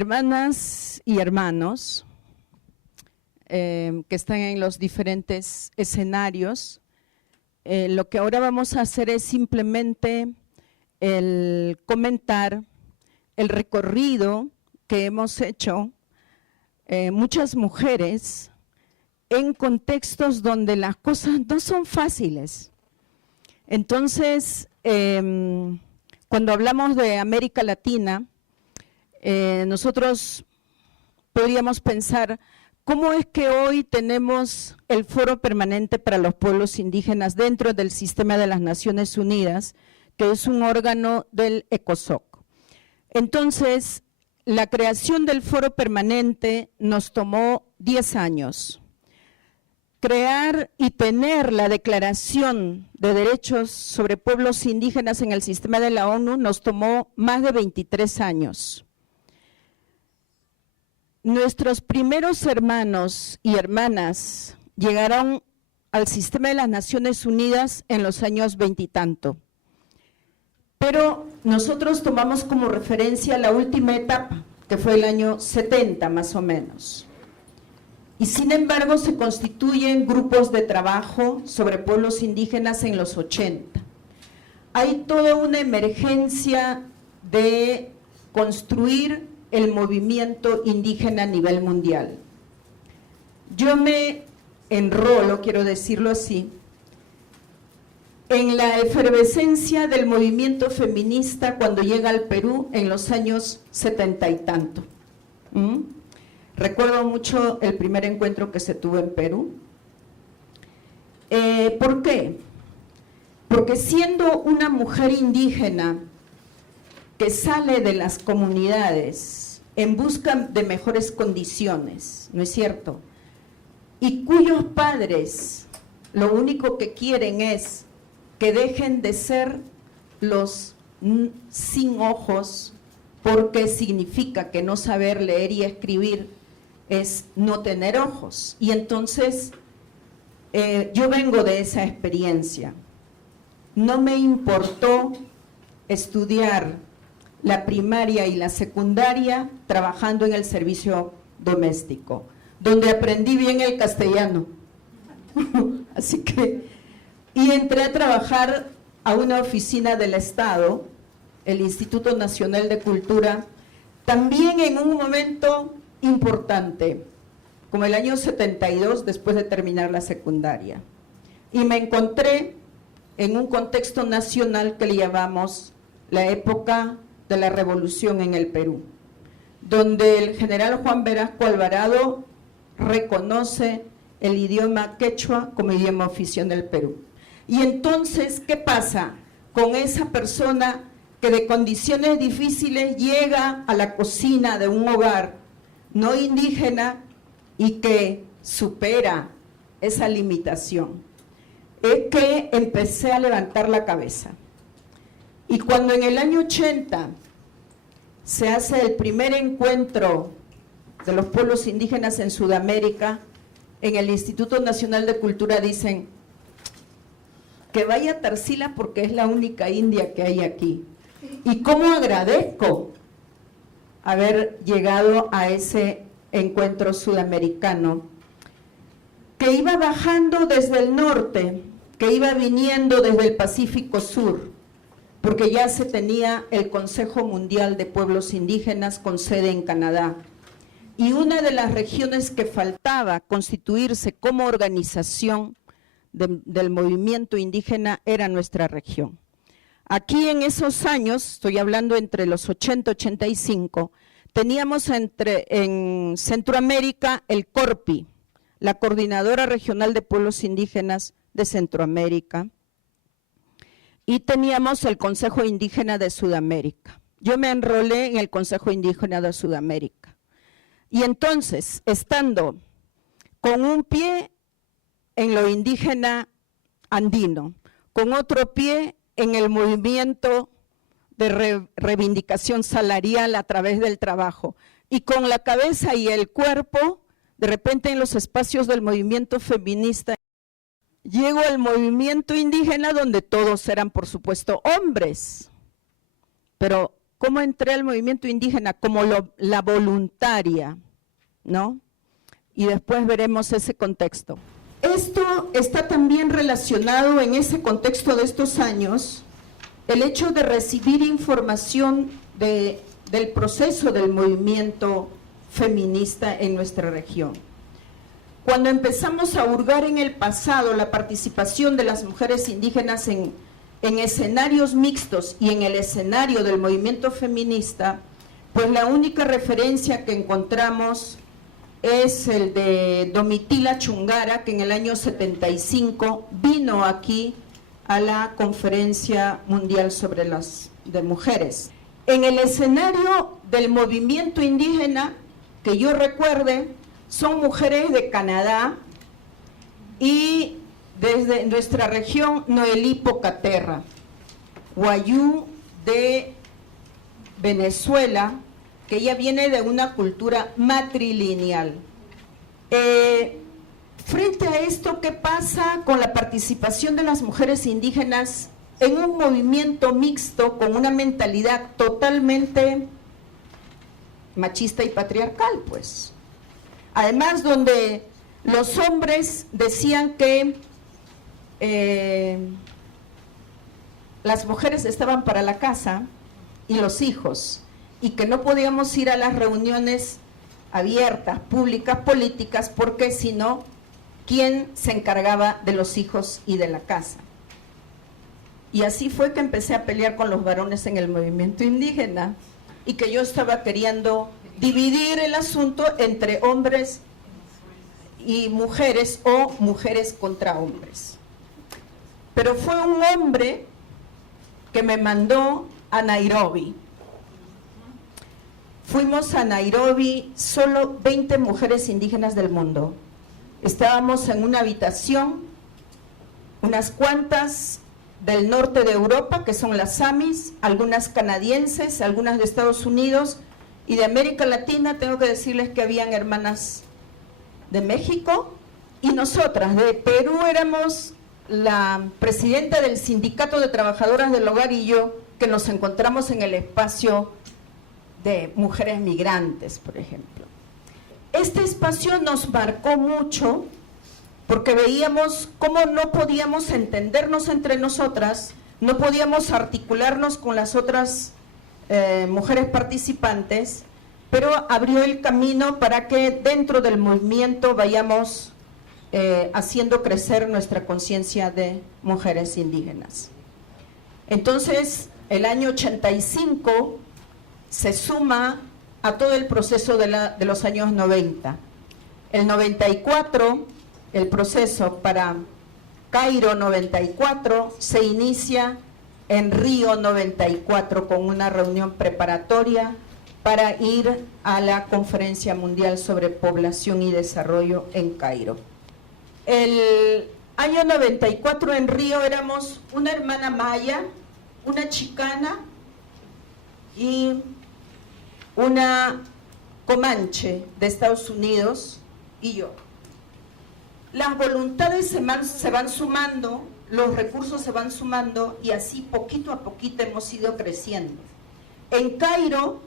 Hermanas y hermanos que están en los diferentes escenarios, lo que ahora vamos a hacer es simplemente el comentar el recorrido que hemos hecho muchas mujeres en contextos donde las cosas no son fáciles. Entonces, cuando hablamos de América Latina, nosotros podríamos pensar cómo es que hoy tenemos el Foro Permanente para los Pueblos Indígenas dentro del sistema de las Naciones Unidas, que es un órgano del ECOSOC. Entonces, la creación del Foro Permanente nos tomó 10 años. Crear y tener la Declaración de Derechos sobre Pueblos Indígenas en el sistema de la ONU nos tomó más de 23 años. Nuestros primeros hermanos y hermanas llegaron al sistema de las Naciones Unidas en los años 20 y tanto. Pero nosotros tomamos como referencia la última etapa, que fue el año 70 más o menos. Y sin embargo se constituyen grupos de trabajo sobre pueblos indígenas en los 80. Hay toda una emergencia de construir el movimiento indígena a nivel mundial. Yo me enrolo, quiero decirlo así, en la efervescencia del movimiento feminista cuando llega al Perú en los años 70 y tanto. Recuerdo mucho el primer encuentro que se tuvo en Perú. ¿Por qué? Porque siendo una mujer indígena que sale de las comunidades en busca de mejores condiciones, ¿no es cierto? Y cuyos padres lo único que quieren es que dejen de ser los sin ojos, porque significa que no saber leer y escribir es no tener ojos. Y entonces yo vengo de esa experiencia. No me importó estudiar la primaria y la secundaria trabajando en el servicio doméstico, donde aprendí bien el castellano. Así que, y entré a trabajar a una oficina del Estado, el Instituto Nacional de Cultura, también en un momento importante, como el año 72, después de terminar la secundaria. Y me encontré en un contexto nacional que le llamamos la época de la revolución en el Perú, donde el general Juan Velasco Alvarado reconoce el idioma quechua como idioma oficial del Perú. Y entonces, ¿qué pasa con esa persona que de condiciones difíciles llega a la cocina de un hogar no indígena y que supera esa limitación? Es que empecé a levantar la cabeza. Y cuando en el año 80 se hace el primer encuentro de los pueblos indígenas en Sudamérica, en el Instituto Nacional de Cultura dicen que vaya Tarsila porque es la única india que hay aquí. Y cómo agradezco haber llegado a ese encuentro sudamericano, que iba bajando desde el norte, que iba viniendo desde el Pacífico Sur, porque ya se tenía el Consejo Mundial de Pueblos Indígenas con sede en Canadá. Y una de las regiones que faltaba constituirse como organización del movimiento indígena era nuestra región. Aquí en esos años, estoy hablando entre los 80 y 85, teníamos en Centroamérica el CORPI, la Coordinadora Regional de Pueblos Indígenas de Centroamérica, y teníamos el Consejo Indígena de Sudamérica. Yo me enrolé en el Consejo Indígena de Sudamérica. Y entonces, estando con un pie en lo indígena andino, con otro pie en el movimiento de reivindicación salarial a través del trabajo, y con la cabeza y el cuerpo, de repente en los espacios del movimiento feminista, llego al movimiento indígena donde todos eran, por supuesto, hombres, pero ¿Cómo entré al movimiento indígena? Como la voluntaria, ¿no? Y después veremos ese contexto. Esto está también relacionado en ese contexto de estos años, el hecho de recibir información del proceso del movimiento feminista en nuestra región. Cuando empezamos a hurgar en el pasado la participación de las mujeres indígenas en escenarios mixtos y en el escenario del movimiento feminista, pues la única referencia que encontramos es el de Domitila Chungara, que en el año 75 vino aquí a la Conferencia Mundial sobre las Mujeres. En el escenario del movimiento indígena, que yo recuerde, son mujeres de Canadá y desde nuestra región Noelí Pocaterra, Wayú de Venezuela, que ella viene de una cultura matrilineal. Frente a esto, ¿qué pasa con la participación de las mujeres indígenas en un movimiento mixto con una mentalidad totalmente machista y patriarcal, pues? Además, donde los hombres decían que las mujeres estaban para la casa y los hijos, y que no podíamos ir a las reuniones abiertas, públicas, políticas, porque si no, ¿quién se encargaba de los hijos y de la casa? Y así fue que empecé a pelear con los varones en el movimiento indígena, y que yo estaba queriendo dividir el asunto entre hombres y mujeres, o mujeres contra hombres. Pero fue un hombre que me mandó a Nairobi. Fuimos a Nairobi, solo 20 mujeres indígenas del mundo. Estábamos en una habitación, unas cuantas del norte de Europa, que son las Samis, algunas canadienses, algunas de Estados Unidos, y de América Latina tengo que decirles que habían hermanas de México, y nosotras de Perú éramos la presidenta del Sindicato de Trabajadoras del Hogar y yo, que nos encontramos en el espacio de mujeres migrantes, por ejemplo. Este espacio nos marcó mucho porque veíamos cómo no podíamos entendernos entre nosotras, no podíamos articularnos con las otras mujeres participantes, pero abrió el camino para que dentro del movimiento vayamos haciendo crecer nuestra conciencia de mujeres indígenas. Entonces, el año 85 se suma a todo el proceso de los años 90. El 94, el proceso para Cairo 94, se inicia en Río 94 con una reunión preparatoria para ir a la Conferencia Mundial sobre Población y Desarrollo en Cairo. El año 94 en Río éramos una hermana maya, una chicana y una comanche de Estados Unidos y yo. Las voluntades se van sumando, los recursos se van sumando y así poquito a poquito hemos ido creciendo. En Cairo,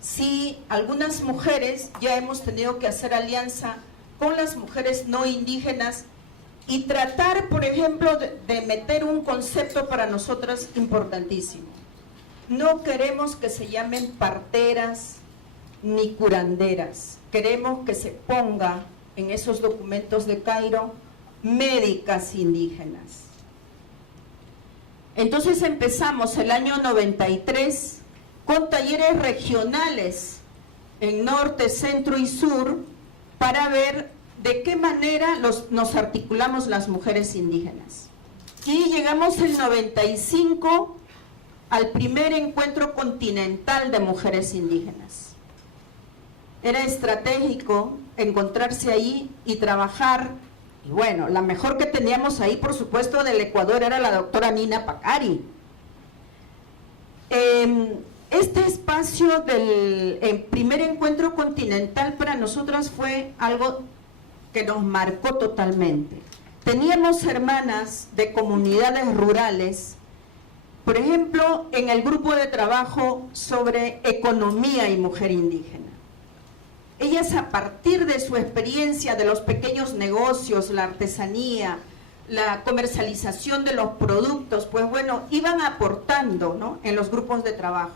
sí, algunas mujeres ya hemos tenido que hacer alianza con las mujeres no indígenas y tratar, por ejemplo, de meter un concepto para nosotras importantísimo. No queremos que se llamen parteras ni curanderas, queremos que se ponga en esos documentos de Cairo médicas indígenas. Entonces empezamos el año 93 con talleres regionales en norte, centro y sur para ver de qué manera nos articulamos las mujeres indígenas. Y llegamos el 95 al primer encuentro continental de mujeres indígenas. Era estratégico encontrarse ahí y trabajar, y bueno, la mejor que teníamos ahí, por supuesto, del Ecuador era la doctora Nina Pacari. Este espacio del primer encuentro continental para nosotras fue algo que nos marcó totalmente. Teníamos hermanas de comunidades rurales Por ejemplo, en el grupo de trabajo sobre economía y mujer indígena. Ellas, a partir de su experiencia de los pequeños negocios, la artesanía, la comercialización de los productos, pues bueno, iban aportando, ¿no?, en los grupos de trabajo.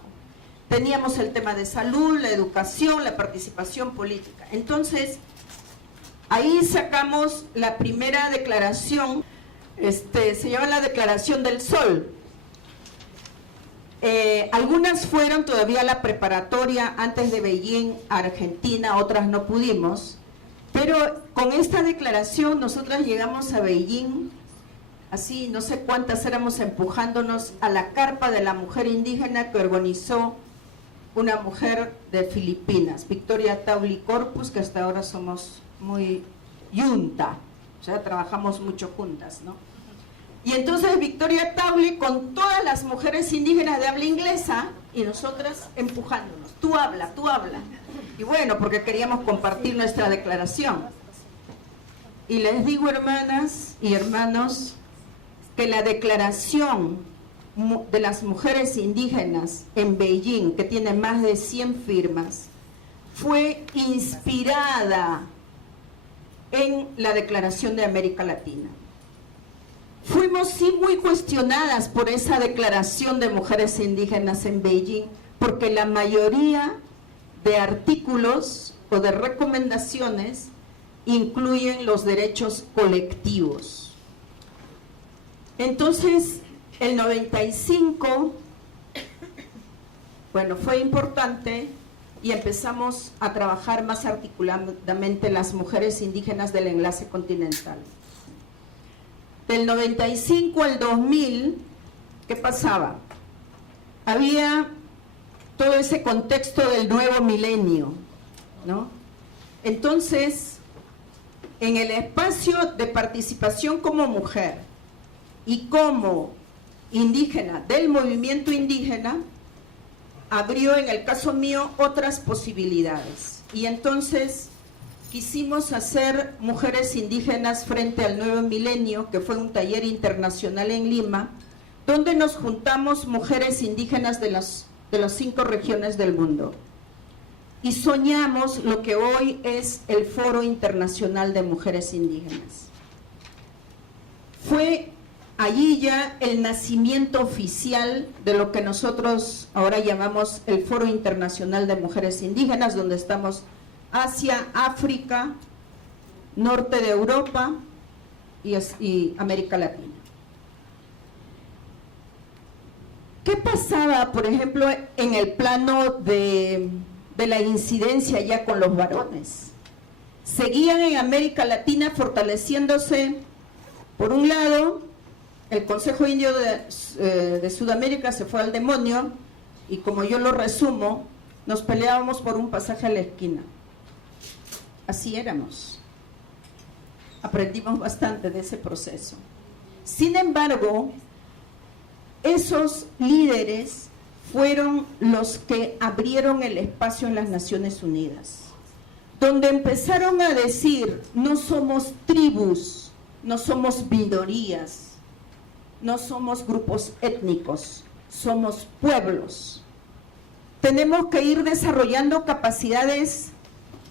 Teníamos el tema de salud, la educación, la participación política. Entonces, ahí sacamos la primera declaración, se llama la Declaración del Sol. Algunas fueron todavía a la preparatoria antes de Beijing, Argentina, otras no pudimos, pero con esta declaración nosotras llegamos a Beijing, así no sé cuántas éramos empujándonos a la carpa de la mujer indígena que organizó una mujer de Filipinas, Victoria Tauli Corpus, que hasta ahora somos muy yunta, o sea, trabajamos mucho juntas, ¿no? Y entonces Victoria Tauli con todas las mujeres indígenas de habla inglesa y nosotras empujándonos, tú habla, y bueno, porque queríamos compartir nuestra declaración. Y les digo, hermanas y hermanos, que la declaración de las mujeres indígenas en Beijing, que tiene más de 100 firmas, fue inspirada en la Declaración de América Latina. Fuimos sí muy cuestionadas por esa declaración de mujeres indígenas en Beijing, porque la mayoría de artículos o de recomendaciones incluyen los derechos colectivos. Entonces, el 95, bueno, fue importante y empezamos a trabajar más articuladamente las mujeres indígenas del enlace continental. Del 95 al 2000, ¿qué pasaba? Había todo ese contexto del nuevo milenio, ¿no? Entonces, en el espacio de participación como mujer y como indígena del movimiento indígena, abrió en el caso mío otras posibilidades. Y entonces quisimos hacer Mujeres Indígenas frente al Nuevo Milenio, que fue un taller internacional en Lima, donde nos juntamos mujeres indígenas de las 5 regiones del mundo. Y soñamos lo que hoy es el Foro Internacional de Mujeres Indígenas. Fue allí ya el nacimiento oficial de lo que nosotros ahora llamamos el Foro Internacional de Mujeres Indígenas, donde estamos Asia, África, norte de Europa y América Latina. ¿Qué pasaba, por ejemplo, en el plano de la incidencia ya con los varones? Seguían en América Latina fortaleciéndose, por un lado, el Consejo Indio de Sudamérica se fue al demonio, y como yo lo resumo, nos peleábamos por un pasaje a la esquina. Así éramos. Aprendimos bastante de ese proceso. Sin embargo, esos líderes fueron los que abrieron el espacio en las Naciones Unidas, donde empezaron a decir: no somos tribus, no somos minorías, no somos grupos étnicos, somos pueblos. Tenemos que ir desarrollando capacidades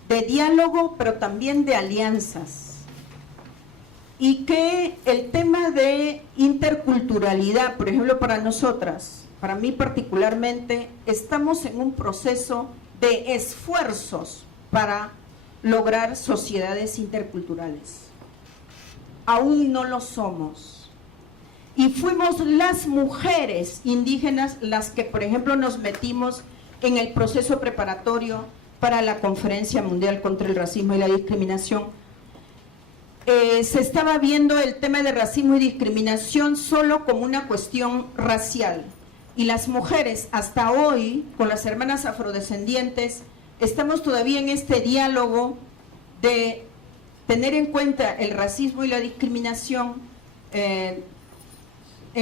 de diálogo, pero también de alianzas. Y que el tema de interculturalidad, por ejemplo, para nosotras, para mí particularmente, estamos en un proceso de esfuerzos para lograr sociedades interculturales. Aún no lo somos. Y fuimos las mujeres indígenas las que, por ejemplo, nos metimos en el proceso preparatorio para la Conferencia Mundial contra el Racismo y la Discriminación. Se estaba viendo el tema de racismo y discriminación solo como una cuestión racial. Y las mujeres, hasta hoy, con las hermanas afrodescendientes, estamos todavía en este diálogo de tener en cuenta el racismo y la discriminación en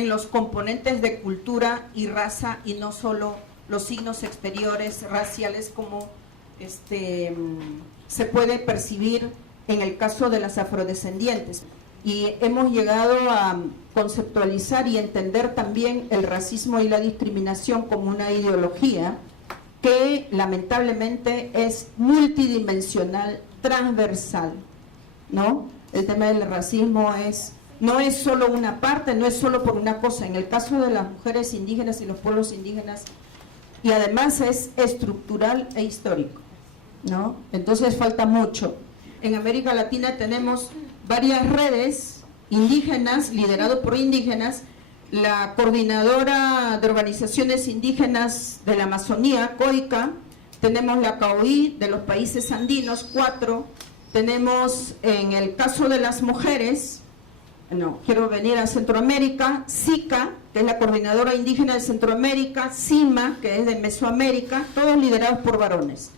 los componentes de cultura y raza, y no solo los signos exteriores raciales como se puede percibir en el caso de las afrodescendientes. y hemos llegado a conceptualizar y entender también el racismo y la discriminación como una ideología que lamentablemente es multidimensional, transversal, ¿no? El tema del racismo no es solo una parte, no es solo por una cosa. En el caso de las mujeres indígenas y los pueblos indígenas, y además es estructural e histórico, ¿no? Entonces falta mucho. En América Latina tenemos varias redes indígenas, lideradas por indígenas, la Coordinadora de Organizaciones Indígenas de la Amazonía, COICA, tenemos la CAOI de los países andinos, 4, tenemos en el caso de las mujeres, quiero venir a Centroamérica, SICA, que es la Coordinadora Indígena de Centroamérica, CIMA, que es de Mesoamérica, todos liderados por varones.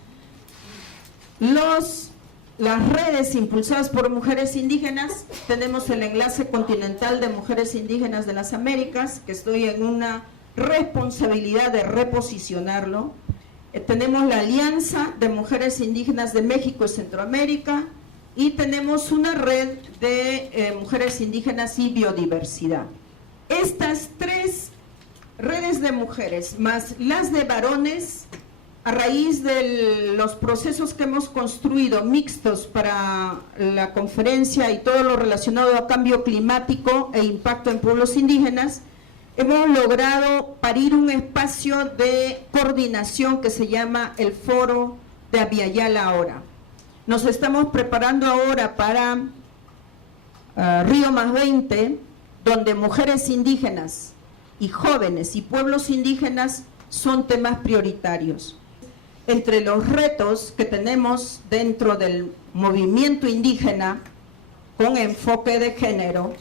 Las redes impulsadas por mujeres indígenas, tenemos el Enlace Continental de Mujeres Indígenas de las Américas, que estoy en una responsabilidad de reposicionarlo. Tenemos la Alianza de Mujeres Indígenas de México y Centroamérica, y tenemos una red de mujeres indígenas y biodiversidad. Estas 3 redes de mujeres, más las de varones, a raíz de los procesos que hemos construido mixtos para la conferencia y todo lo relacionado a cambio climático e impacto en pueblos indígenas, hemos logrado parir un espacio de coordinación que se llama el Foro de Abiyala ahora. Nos estamos preparando ahora para Río +20, donde mujeres indígenas y jóvenes y pueblos indígenas son temas prioritarios. Entre los retos que tenemos dentro del movimiento indígena con enfoque de género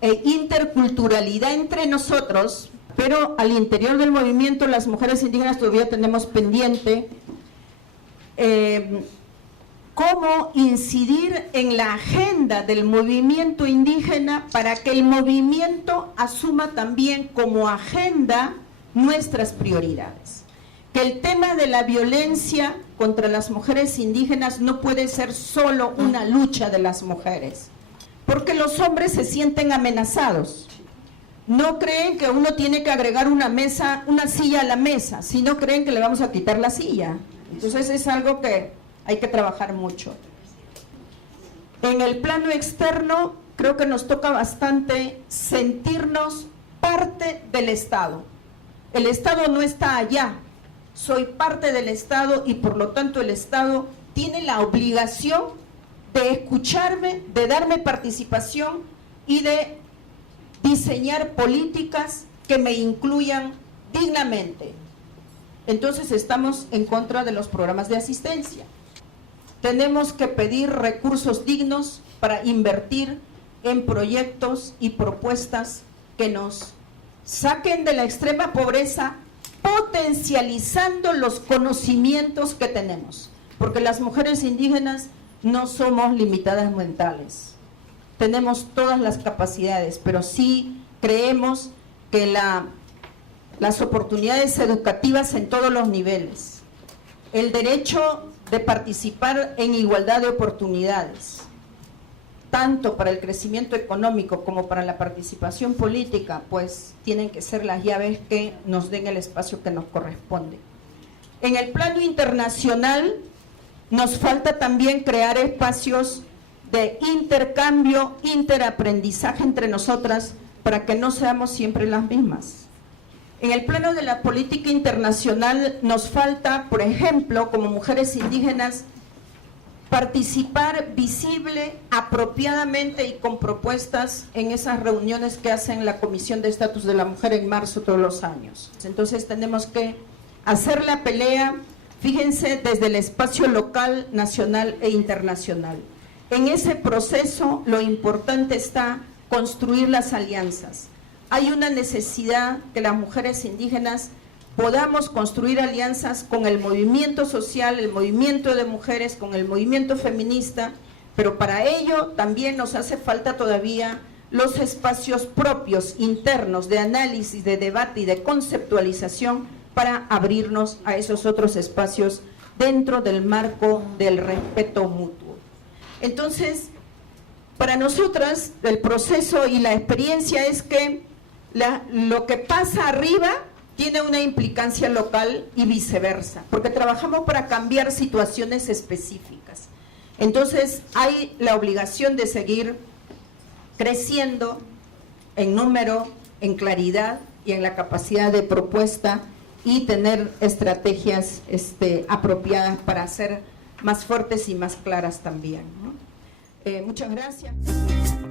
e interculturalidad entre nosotros, pero al interior del movimiento las mujeres indígenas todavía tenemos pendiente cómo incidir en la agenda del movimiento indígena para que el movimiento asuma también como agenda nuestras prioridades. Que el tema de la violencia contra las mujeres indígenas no puede ser solo una lucha de las mujeres, porque los hombres se sienten amenazados. No creen que uno tiene que agregar una silla a la mesa, sino creen que le vamos a quitar la silla. Entonces es algo que hay que trabajar mucho. En el plano externo, creo que nos toca bastante sentirnos parte del Estado. El Estado no está allá. Soy parte del Estado y por lo tanto el Estado tiene la obligación de escucharme, de darme participación y de diseñar políticas que me incluyan dignamente. Entonces estamos en contra de los programas de asistencia. Tenemos que pedir recursos dignos para invertir en proyectos y propuestas que nos saquen de la extrema pobreza, potencializando los conocimientos que tenemos, porque las mujeres indígenas no somos limitadas mentales, tenemos todas las capacidades, pero sí creemos que las oportunidades educativas en todos los niveles, el derecho de participar en igualdad de oportunidades, tanto para el crecimiento económico como para la participación política, pues tienen que ser las llaves que nos den el espacio que nos corresponde. En el plano internacional nos falta también crear espacios de intercambio, interaprendizaje entre nosotras para que no seamos siempre las mismas. En el plano de la política internacional nos falta, por ejemplo, como mujeres indígenas, participar visible, apropiadamente y con propuestas en esas reuniones que hacen la Comisión de Estatus de la Mujer en marzo todos los años. Entonces tenemos que hacer la pelea, fíjense, desde el espacio local, nacional e internacional. En ese proceso lo importante está construir las alianzas. Hay una necesidad que las mujeres indígenas podamos construir alianzas con el movimiento social, el movimiento de mujeres, con el movimiento feminista, pero para ello también nos hace falta todavía los espacios propios, internos, de análisis, de debate y de conceptualización para abrirnos a esos otros espacios dentro del marco del respeto mutuo. Entonces, Para nosotras, el proceso y la experiencia es que lo que pasa arriba tiene una implicancia local y viceversa, porque trabajamos para cambiar situaciones específicas. Entonces, hay la obligación de seguir creciendo en número, en claridad y en la capacidad de propuesta y tener estrategias apropiadas para ser más fuertes y más claras también, ¿no? Muchas gracias.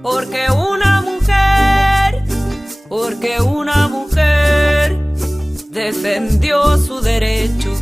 Porque una mujer defendió su derecho